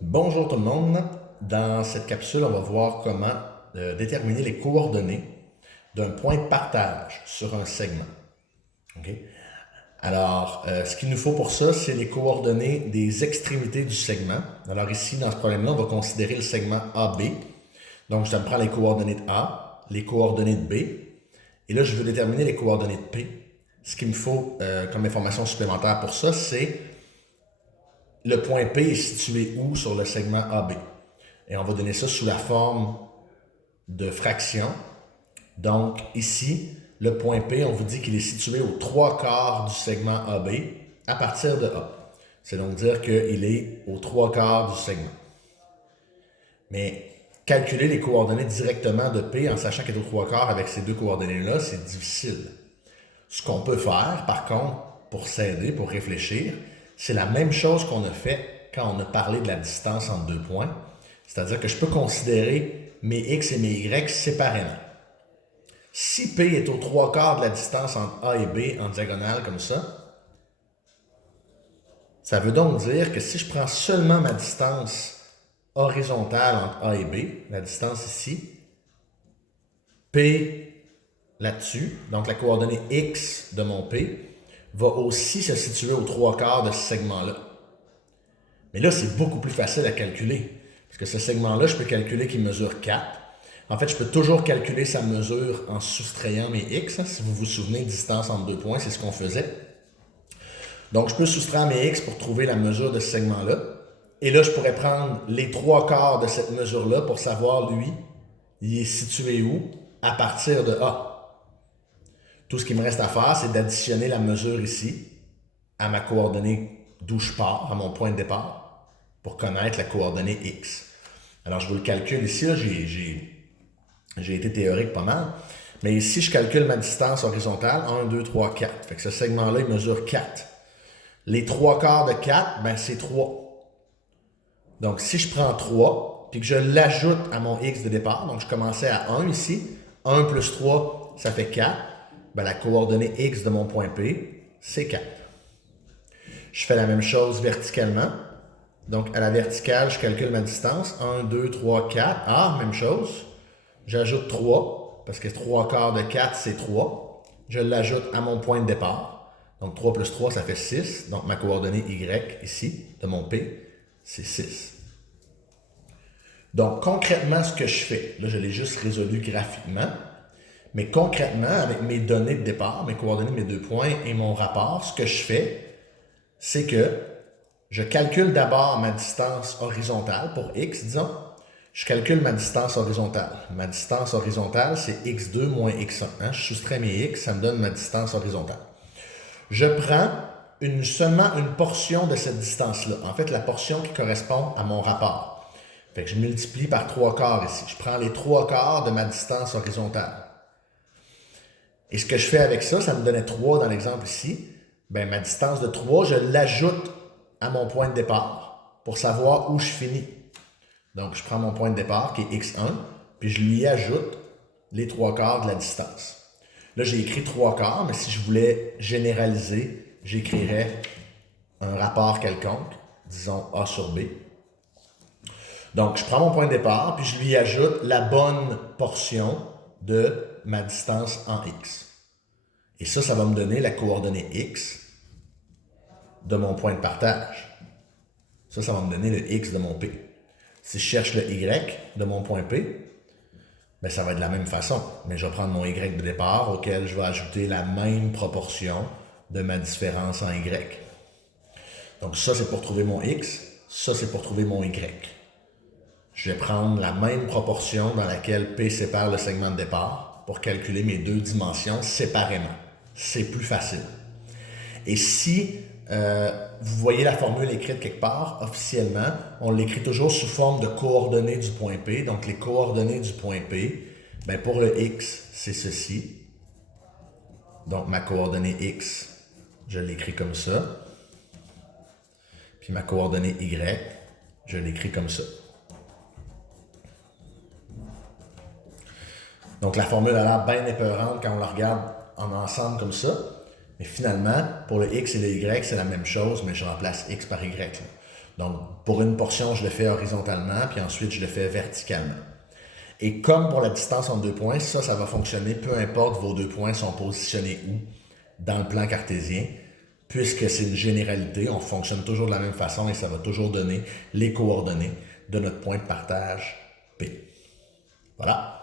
Bonjour tout le monde. Dans cette capsule, on va voir comment déterminer les coordonnées d'un point de partage sur un segment. OK? Alors, ce qu'il nous faut pour ça, c'est les coordonnées des extrémités du segment. Alors ici, dans ce problème-là, on va considérer le segment AB. Donc, je me prends les coordonnées de A, les coordonnées de B, et là, je veux déterminer les coordonnées de P. Ce qu'il me faut comme information supplémentaire pour ça, c'est le point P est situé où sur le segment AB? Et on va donner ça sous la forme de fraction. Donc ici, le point P, on vous dit qu'il est situé aux 3/4 du segment AB à partir de A. C'est donc dire qu'il est aux 3/4 du segment. Mais calculer les coordonnées directement de P en sachant qu'il est aux 3/4 avec ces deux coordonnées-là, c'est difficile. Ce qu'on peut faire, par contre, pour s'aider, pour réfléchir, c'est la même chose qu'on a fait quand on a parlé de la distance entre deux points. C'est-à-dire que je peux considérer mes x et mes y séparément. Si P est aux 3/4 de la distance entre A et B en diagonale comme ça veut donc dire que si je prends seulement ma distance horizontale entre A et B, la distance ici, P là-dessus, donc la coordonnée x de mon P, va aussi se situer aux 3/4 de ce segment-là. Mais là, c'est beaucoup plus facile à calculer. Parce que ce segment-là, je peux calculer qu'il mesure 4. En fait, je peux toujours calculer sa mesure en soustrayant mes x. Si vous vous souvenez, distance entre deux points, c'est ce qu'on faisait. Donc, je peux soustraire mes x pour trouver la mesure de ce segment-là. Et là, je pourrais prendre les 3/4 de cette mesure-là pour savoir, lui, il est situé où à partir de A. Tout ce qu'il me reste à faire, c'est d'additionner la mesure ici à ma coordonnée d'où je pars, à mon point de départ, pour connaître la coordonnée x. Alors, je vous le calcule ici, là, j'ai été théorique pas mal. Mais ici, je calcule ma distance horizontale, 1, 2, 3, 4. Fait que ce segment-là, il mesure 4. Les 3/4 de 4, ben c'est 3. Donc, si je prends 3, puis que je l'ajoute à mon x de départ, donc je commençais à 1 ici, 1 plus 3, ça fait 4. Ben, la coordonnée x de mon point P, c'est 4. Je fais la même chose verticalement. Donc, à la verticale, je calcule ma distance. 1, 2, 3, 4. Ah, même chose. J'ajoute 3, parce que 3/4 de 4, c'est 3. Je l'ajoute à mon point de départ. Donc, 3 plus 3, ça fait 6. Donc, ma coordonnée y, ici, de mon P, c'est 6. Donc, concrètement, ce que je fais, là, je l'ai juste résolu graphiquement, mais concrètement, avec mes données de départ, mes coordonnées, mes deux points et mon rapport, ce que je fais, c'est que je calcule d'abord ma distance horizontale pour x, disons. Je calcule ma distance horizontale. Ma distance horizontale, c'est x2 moins x1. Hein? Je soustrais mes x, ça me donne ma distance horizontale. Je prends seulement une portion de cette distance-là. En fait, la portion qui correspond à mon rapport. Fait que je multiplie par 3/4 ici. Je prends les 3/4 de ma distance horizontale. Et ce que je fais avec ça, ça me donnait 3 dans l'exemple ici. Ben, ma distance de 3, je l'ajoute à mon point de départ pour savoir où je finis. Donc, je prends mon point de départ qui est x1, puis je lui ajoute les 3/4 de la distance. Là, j'ai écrit 3/4, mais si je voulais généraliser, j'écrirais un rapport quelconque, disons A sur B. Donc, je prends mon point de départ, puis je lui ajoute la bonne portion de ma distance en x. Et ça va me donner la coordonnée x de mon point de partage. Ça va me donner le x de mon P. Si je cherche le y de mon point P, ben ça va être de la même façon. Mais je vais prendre mon y de départ auquel je vais ajouter la même proportion de ma différence en y. Donc ça, c'est pour trouver mon x. Ça, c'est pour trouver mon y. Je vais prendre la même proportion dans laquelle P sépare le segment de départ pour calculer mes deux dimensions séparément. C'est plus facile. Et si vous voyez la formule écrite quelque part, officiellement, on l'écrit toujours sous forme de coordonnées du point P. Donc, les coordonnées du point P, ben pour le x, c'est ceci. Donc, ma coordonnée x, je l'écris comme ça. Puis ma coordonnée y, je l'écris comme ça. Donc, la formule a l'air bien épeurante quand on la regarde en ensemble comme ça. Mais finalement, pour le x et le y, c'est la même chose, mais je remplace x par y. Là. Donc, pour une portion, je le fais horizontalement, puis ensuite, je le fais verticalement. Et comme pour la distance entre 2 points, ça va fonctionner peu importe vos 2 points sont positionnés où dans le plan cartésien, puisque c'est une généralité, on fonctionne toujours de la même façon et ça va toujours donner les coordonnées de notre point de partage P. Voilà.